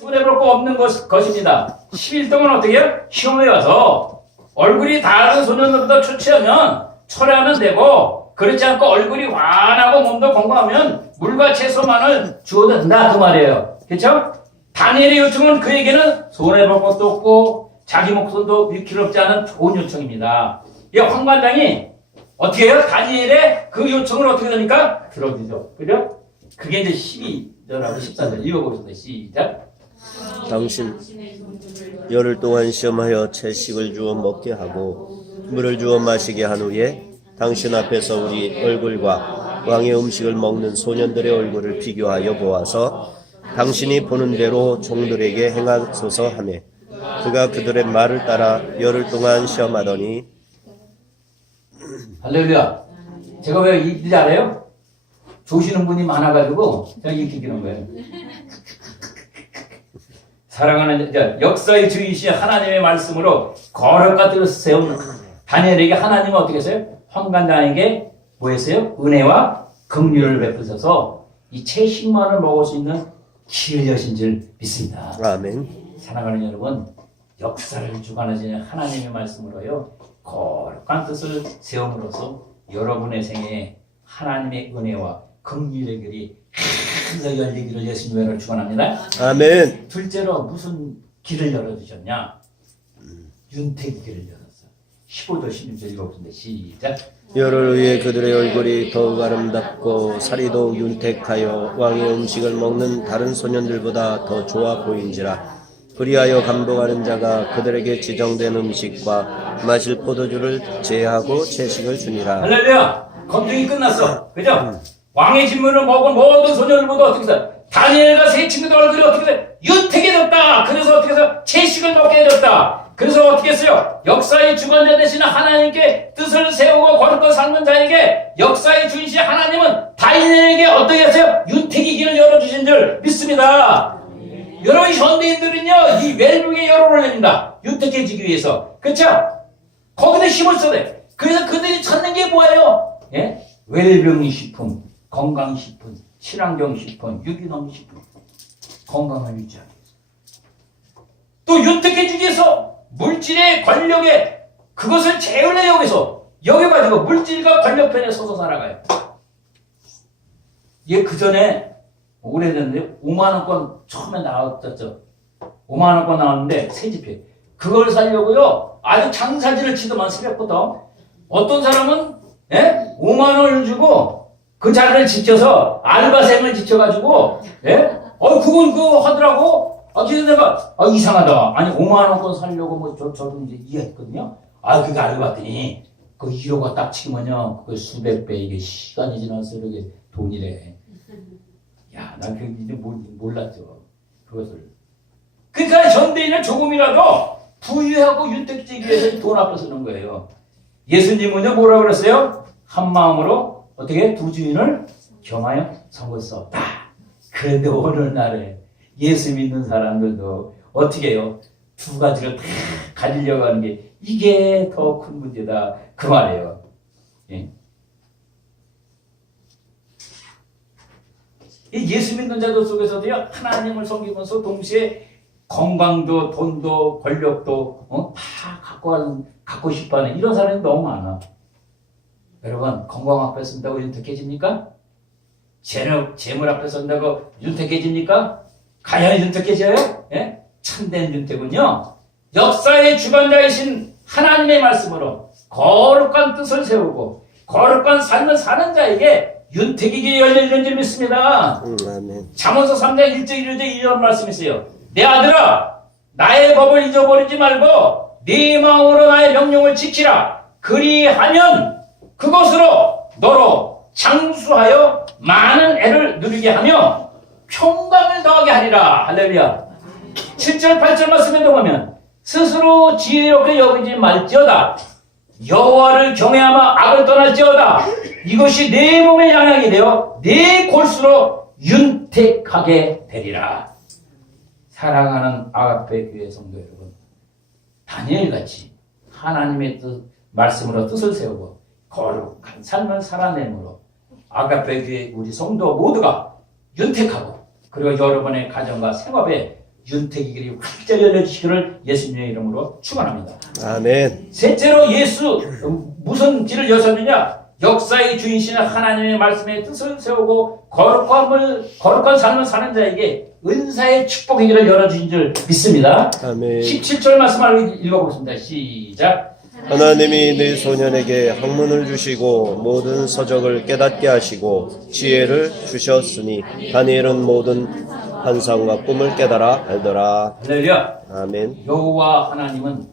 손해볼 거 없는 것입니다. 10일 동안 어떻게 해요? 시험에 와서 얼굴이 다른 소년들보다 초췌하면 철회하면 되고, 그렇지 않고 얼굴이 환하고 몸도 건강하면 물과 채소만을 주어도 된다 그 말이에요. 그렇죠? 다니엘의 요청은 그에게는 손해볼 것도 없고 자기 목숨도 위태롭지 않은 좋은 요청입니다. 이 황관장이 어떻게 해요? 다니엘의 그 요청을 어떻게 됩니까? 들어주죠. 그죠? 그게 이제 12절하고 14절 읽어보겠습니다. 시작. 당신 열흘 동안 시험하여 채식을 주어 먹게 하고 물을 주어 마시게 한 후에 당신 앞에서 우리 얼굴과 왕의 음식을 먹는 소년들의 얼굴을 비교하여 보아서 당신이 보는 대로 종들에게 행하소서 하매 그가 그들의 말을 따라 열흘 동안 시험하더니 할렐루야. 제가 왜 이 알아요? 조시는 분이 많아가지고 제가 익히는 거예요. 사랑하는 역사의 주이신 하나님의 말씀으로 거룩과 뜻을 세운 다니엘에게 하나님은 어떻게 했어요? 황관장에게 뭐 했어요? 은혜와 긍휼을 베푸셔서 이 채식만을 먹을 수 있는 기회를 여신 줄 믿습니다. 아멘. 사랑하는 여러분, 역사를 주관하시는 하나님의 말씀으로요 거룩한 뜻을 세움으로써 여러분의 생애에 하나님의 은혜와 긍휼의 길이 항상 열리기를 예수님의 은혜를 축원합니다. 아멘. 둘째로 무슨 길을 열어주셨냐? 윤택의 길을 열었어. 15절 16절 읽어보는데 시작. 열흘 후에 그들의 얼굴이 더욱 아름답고 살이 더욱 윤택하여 왕의 음식을 먹는 다른 소년들보다 더 좋아 보인지라. 그리하여 감동하는 자가 그들에게 지정된 음식과 마실 포도주를 제하고 채식을 주니라. 할렐루야. 검증이 끝났어. 그죠? 왕의 진문을 먹은 모든 소년들보다 어떻게 해서 다니엘과 세 친구들 얼굴이 어떻게 해서 윤택해졌다. 그래서 어떻게 해서 채식을 먹게 되었다. 그래서 어떻게 했어요? 역사의 주관자 되시는 하나님께 뜻을 세우고 거룩한 삶는 자에게 역사의 주인이신 하나님은 다니엘에게 어떻게 했어요? 윤택의 길을 열어주신 줄 믿습니다. 여러분 현대인들은요 이 웰빙의 여론을 냅니다. 윤택해지기 위해서. 그렇죠? 거기다 힘을 써야 돼. 그래서 그들이 찾는 게 뭐예요? 예? 웰빙 식품, 건강 식품, 친환경 식품, 유기농 식품, 건강을 유지하기 위해서. 또 윤택해지기 위해서 물질의 권력에 그것을 제일에 여겨가지고 물질과 권력 편에 서서 살아가요. 이게 그 전에 오래됐는데 5만원권 처음에 나왔었죠. 5만원권 나왔는데 새집회. 그걸 살려고요 아주 장사지를 치더만 새벽부터. 어떤 사람은 5만원을 주고 그 자리를 지켜서 알바생을 지켜가지고 그건 그거 하더라고. 그래서 내가 이상하다. 아니 5만원권 살려고 저도 이제 이해했거든요. 그게 알고 봤더니 그 1호가 딱 치면요 그거 수백 배 이게 시간이 지나서 이렇게 돈이래. 야, 난 그 이제 몰랐죠. 그것을. 그러니까 현대인은 조금이라도 부유하고 윤택지기 위해서 돈 앞에 쓰는 거예요. 예수님은요 뭐라고 그랬어요? 한 마음으로 어떻게 두 주인을 겸하여 섬을 수 없다. 그런데 오늘날에 예수 믿는 사람들도 어떻게 해요? 두 가지를 다 가지려고 하는 게 이게 더 큰 문제다. 그 말이에요. 예. 예수 믿는 자들 속에서도요 하나님을 섬기면서 동시에 건강도 돈도 권력도 다 갖고 싶어하는 이런 사람이 너무 많아. 여러분 건강 앞에 쓴다고 윤택해집니까? 재물 앞에 쓴다고 윤택해집니까? 과연 윤택해져요? 예? 참된 윤택은요 역사의 주관자이신 하나님의 말씀으로 거룩한 뜻을 세우고 거룩한 삶을 사는 자에게 윤택이게 열려있는 줄 믿습니다. 아멘. 잠언서 3장 1절 1절 이런 말씀이 있어요. 내 아들아 나의 법을 잊어버리지 말고 네 마음으로 나의 명령을 지키라. 그리하면 그것으로 너로 장수하여 많은 애를 누리게 하며 평강을 더하게 하리라. 할렐루야. 7절 8절 말씀에 보면 스스로 지혜롭게 여기지 말지어다. 여호와를 경외하며 악을 떠날지어다. 이것이 내 몸의 양약이 되어 내 골수로 윤택하게 되리라. 사랑하는 아가페 교회 성도 여러분, 다니엘같이 하나님의 뜻, 말씀으로 뜻을 세우고 거룩한 삶을 살아내므로 아가페 교회 우리 성도 모두가 윤택하고 그리고 여러분의 가정과 생업에 윤택이 길이 활짝 열려주시기를 예수님의 이름으로 축원합니다. 아멘. 셋째로 예수 무슨 길을 여셨느냐? 역사의 주인이신 하나님의 말씀에 뜻을 세우고 거룩한 삶을 사는 자에게 은사의 축복의 길을 열어주신 줄 믿습니다. 아멘. 17절 말씀을 읽어보겠습니다. 시작. 하나님이 네 소년에게 학문을 주시고 모든 서적을 깨닫게 하시고 지혜를 주셨으니 다니엘은 모든 환상과 꿈을 깨달아 알더라. 할렐루야. 아멘. 여호와 하나님은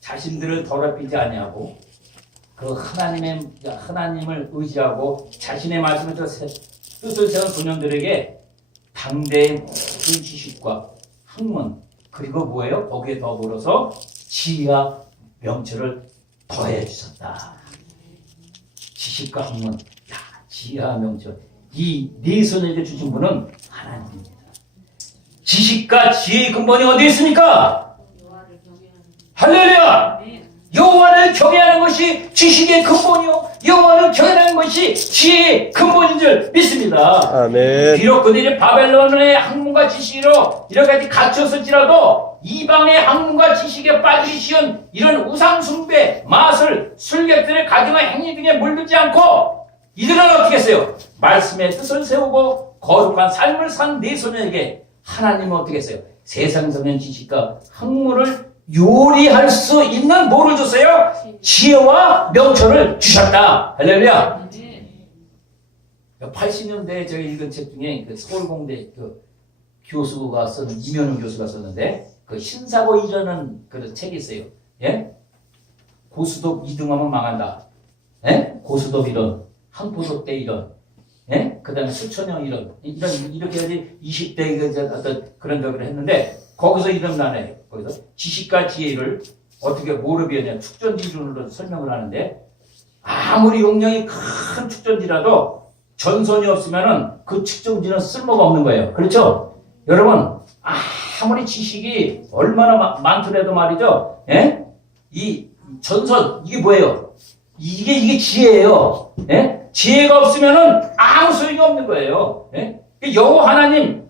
자신들을 더럽히지 아니하고 그 하나님을 의지하고 자신의 말씀을 뜻을 세운 소년들에게 당대의 모든 지식과 학문 그리고 뭐예요? 거기에 더불어서 지혜와 명철을 더해 주셨다. 지식과 학문, 지혜와 명철 이 네 손에게 주신 분은 하나님입니다. 지식과 지혜의 근본이 어디 있습니까? 할렐루야! 여호와를 경외하는 것이 지식의 근본이요 여호와를 경외하는 것이 지혜의 근본인 줄 믿습니다. 아멘. 비록 그들이 바벨론의 학문과 지식으로 이렇게까지 갖췄을지라도 이방의 학문과 지식에 빠지기 쉬운 이런 우상숭배, 마술, 술객들의 가증과 행위 등에 물들지 않고 이들은 어떻게 했어요? 말씀의 뜻을 세우고 거룩한 삶을 산 네 소년에게 하나님은 어떻게 했어요? 세상적인 지식과 학문을 요리할 수 있는 뭐를 줬어요? 지혜와 명철을 주셨다. 할렐루야. 80년대에 제가 읽은 책 중에 그 서울공대 그 교수가 쓴 이면훈 교수가 썼는데 그 신사고 이전은 그런 책이 있어요. 예? 고수톱 2등하면 망한다. 예? 고수톱 이론, 항포도 때 이론, 예? 그 다음에 수천형 이론, 이렇게 해야지 20대 어떤 그런 적을 했는데 거기서 이런 나네. 거기서 지식과 지혜를 어떻게 뭐로 비하냐 축전지 이론으로 설명을 하는데 아무리 용량이 큰 축전지라도 전선이 없으면은 그 축전지는 쓸모가 없는 거예요. 그렇죠? 여러분 아무리 지식이 얼마나 많더라도 말이죠. 예? 이 전선 이게 뭐예요? 이게 지혜예요. 예? 지혜가 없으면은 아무 소용이 없는 거예요. 예? 여호와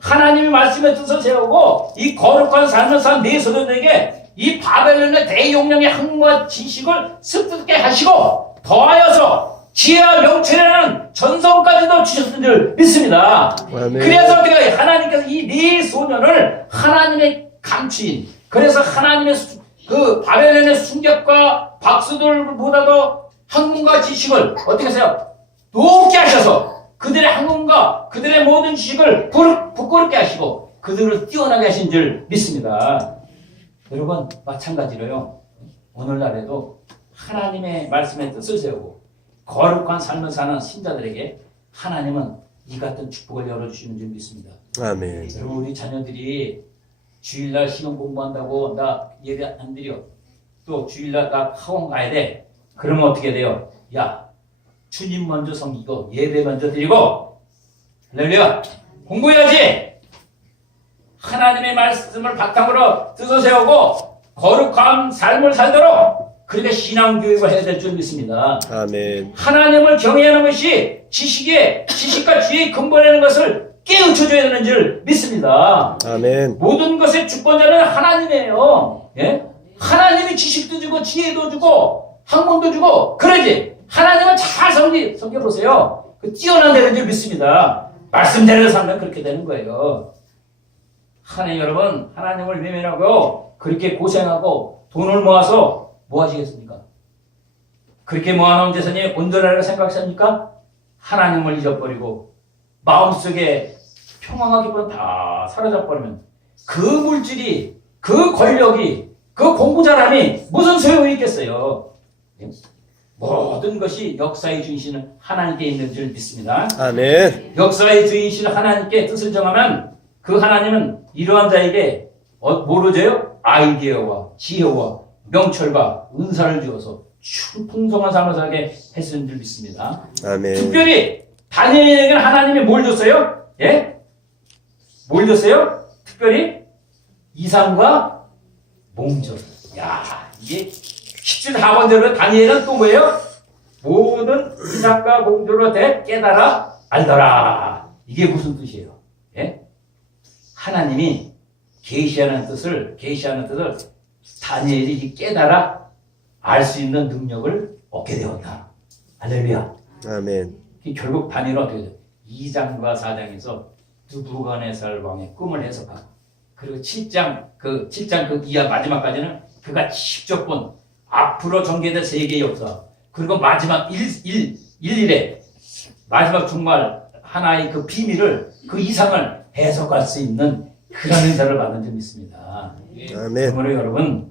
하나님의 말씀에 뜻을 세우고 이 거룩한 삶을 산 네 소년에게 이 바벨론의 대용량의 학문과 지식을 습득게 하시고 더하여서 지혜와 명철이라는 전성까지도 주셨던 줄 믿습니다. 아멘. 그래서 어떻게 하나님께서 이 네 소년을 하나님의 감추인 그래서 하나님의 그 바벨론의 순격과 박수들보다도 학문과 지식을 어떻게 하세요? 높게 하셔서 그들의 학문과 그들의 모든 지식을 부끄럽게 하시고 그들을 뛰어나게 하신 줄 믿습니다. 여러분 마찬가지로요. 오늘날에도 하나님의 말씀에 뜻을 세우고 거룩한 삶을 사는 신자들에게 하나님은 이 같은 축복을 열어주시는 줄 믿습니다. 아멘. 여러분 우리 자녀들이 주일날 시험 공부한다고 나 예배 안 드려. 또 주일날 나 학원 가야 돼. 그러면 어떻게 돼요? 야 주님 먼저 섬기고 예배 먼저 드리고 할렐루야 공부해야지. 하나님의 말씀을 바탕으로 뜻을 세우고 거룩한 삶을 살도록 그렇게 신앙교육을 해야 될 줄 믿습니다. 아멘. 하나님을 경외하는 것이 지식과 지혜의 근본이라는 것을 깨우쳐줘야 되는 줄 믿습니다. 아멘. 모든 것의 주권자는 하나님이에요. 예? 하나님이 지식도 주고 지혜도 주고 학문도 주고 그러지. 하나님을 잘 섬겨보세요. 그 뛰어난 되는 줄 믿습니다. 말씀대로 살면 그렇게 되는 거예요. 하나님 여러분 하나님을 외면하고 그렇게 고생하고 돈을 모아서 뭐 하시겠습니까? 그렇게 모아놓은 재산이 온전하라고 생각하십니까? 하나님을 잊어버리고 마음속에 평화가 기쁨 다 사라져버리면 그 물질이 그 권력이 그 공부 잘함이 무슨 소용이 있겠어요? 모든 것이 역사의 주인이신 하나님께 있는 줄 믿습니다. 아멘. 역사의 주인이신 하나님께 뜻을 정하면 그 하나님은 이러한 자에게 뭐로 줘요? 아이디어와 지혜와 명철과 은사를 주어서 풍성한 삶을 살게 했을 줄 믿습니다. 아멘. 특별히 다니엘에게는 하나님이 뭘 줬어요? 예? 뭘 줬어요? 특별히 이상과 몽절. 야, 이게 14번대로 다니엘은 또 뭐예요? 모든 이상과 몽절로 대 깨달아 알더라. 이게 무슨 뜻이에요? 예? 하나님이 계시하는 뜻을 다니엘이 깨달아 알 수 있는 능력을 얻게 되었다. 할렐루야. 아멘. 결국 다니엘은 어떻게 돼요? 2장과 4장에서 느부갓네살 왕의 꿈을 해석하고, 그리고 7장 그 이하 마지막까지는 그가 직접 본 앞으로 전개될 세계의 역사, 그리고 마지막 1일에 마지막 정말 하나의 그 비밀을, 그 이상을 해석할 수 있는 그런 은사를 받은 줄 믿습니다. 아멘. 그러므로 여러분,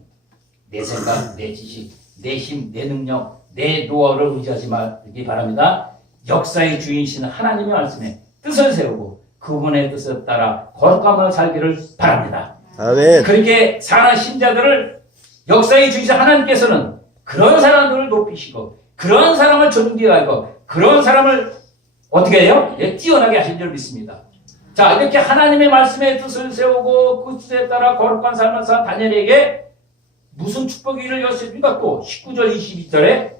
내 생각, 내 지식, 내 힘, 내 능력, 내 노하우를 의지하지 말기 바랍니다. 역사의 주인이신 하나님의 말씀에 뜻을 세우고 그분의 뜻에 따라 거룩함을 살기를 바랍니다. 아멘. 그렇게 사는 신자들을 역사의 주인이신 하나님께서는 그런 사람들을 높이시고 그런 사람을 존귀하고 그런 사람을 어떻게 해요? 예, 뛰어나게 하신 줄 믿습니다. 자, 이렇게 하나님의 말씀에 뜻을 세우고 그 뜻에 따라 거룩한 삶을 산 다니엘에게 무슨 축복을 여셨습니까? 또 19절 22절에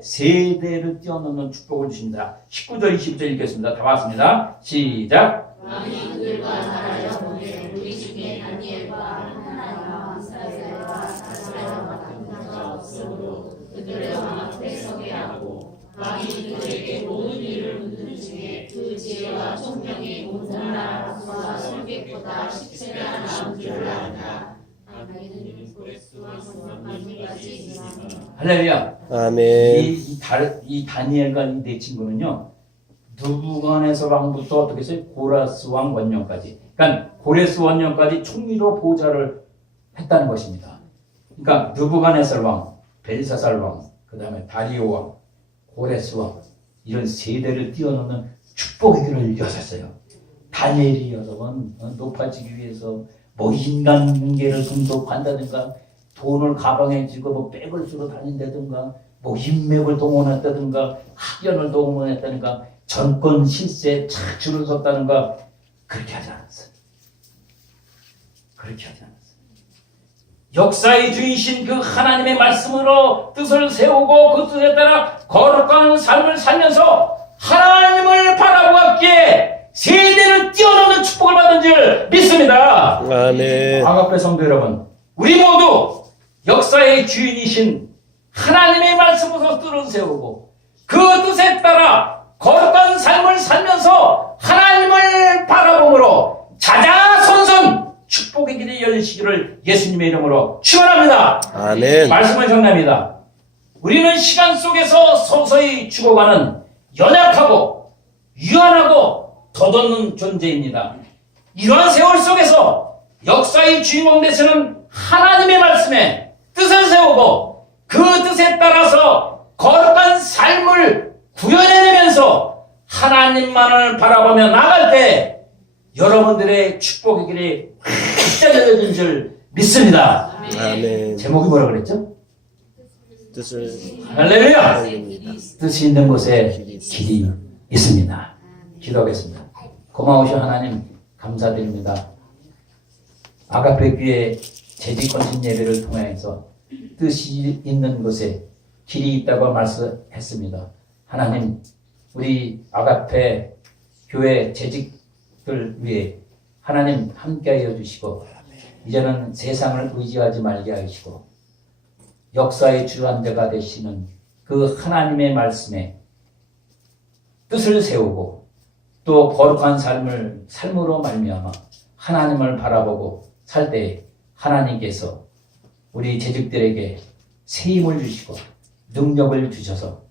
세대를 뛰어넘는 축복을 주십니다. 19절 22절 읽겠습니다. 다 봤습니다. 시작. 왕이 그들과 말하여 보내 우리 중에 다니엘과 하나나와 이스라엘과 다스라와 같은 자가 없으므로 그들을 왕 앞에 서게 하고 왕이 그들에게 모든 일을 묻는 중에 그 지혜와 총명이 온 나라와 술객보다 10세가 나은 줄을 안다. 할렐루야. 아멘. 이 다니엘과 이 네 친구는요, 느부갓네살 왕부터 어떻게 했어요? 고레스 왕 원년까지. 그러니까 고레스 원년까지 총리로 보좌를 했다는 것입니다. 그러니까 느부갓네살 왕, 벨사살 왕, 그 다음에 다리오 왕, 고레스 왕, 이런 세대를 뛰어넘는 축복의 길을 여셨어요. 다니엘이 여러분 높아지기 위해서 뭐 인간 관계를 돈독한다든가, 돈을 가방에 쥐고 뭐 백을 주고 다닌다든가, 뭐 인맥을 동원했다든가, 학연을 동원했다든가, 정권 실세에 착 줄을 섰다든가, 그렇게 하지 않았어요. 그렇게 하지 않았어요. 역사의 주이신 그 하나님의 말씀으로 뜻을 세우고 그 뜻에 따라 거룩한 삶을 살면서 하나님을 바라보았기에 세대를 뛰어넘는 축복을 받은 줄 믿습니다. 아멘. 아가페 성도 여러분, 우리 모두 역사의 주인이신 하나님의 말씀으로 뜻을 세우고 그 뜻에 따라 거룩한 삶을 살면서 하나님을 바라봄으로 자자손손 축복의 길이 열리시기를 예수님의 이름으로 축원합니다. 아멘. 말씀은 정답입니다. 우리는 시간 속에서 서서히 죽어가는 연약하고 유한하고 덧없는 존재입니다. 이러한 세월 속에서 역사의 주인공 되시는 하나님의 말씀에 뜻을 세우고 그 뜻에 따라서 거룩한 삶을 구현해내면서 하나님만을 바라보며 나갈 때 여러분들의 축복의 길이 확 열려진 줄 믿습니다. 아멘. 제목이 뭐라 그랬죠? 뜻을 할렐루야! 살립니다. 뜻이 있는 곳에 길이 있습니다. 기도하겠습니다. 고마우신 하나님 감사드립니다. 아가페 교회 재직건신 예배를 통해서 뜻이 있는 곳에 길이 있다고 말씀했습니다. 하나님, 우리 아가페 교회 재직들 위해 하나님 함께하여 주시고 이제는 세상을 의지하지 말게 하시고 역사의 주관자가 되시는 그 하나님의 말씀에 뜻을 세우고 또 거룩한 삶으로 말미암아 하나님을 바라보고 살 때 하나님께서 우리 재직들에게 새 힘을 주시고 능력을 주셔서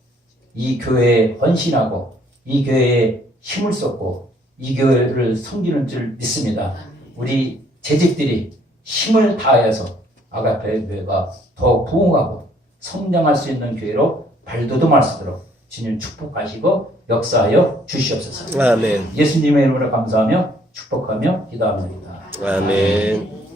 이 교회에 헌신하고 이 교회에 힘을 쏟고 이 교회를 섬기는 줄 믿습니다. 우리 재직들이 힘을 다하여서 아가페 교회가 더 부흥하고 성장할 수 있는 교회로 발돋움할 수 있도록 주님 축복하시고 역사하여 주시옵소서. 아멘. 예수님의 이름으로 감사하며 축복하며 기도합니다. 아멘.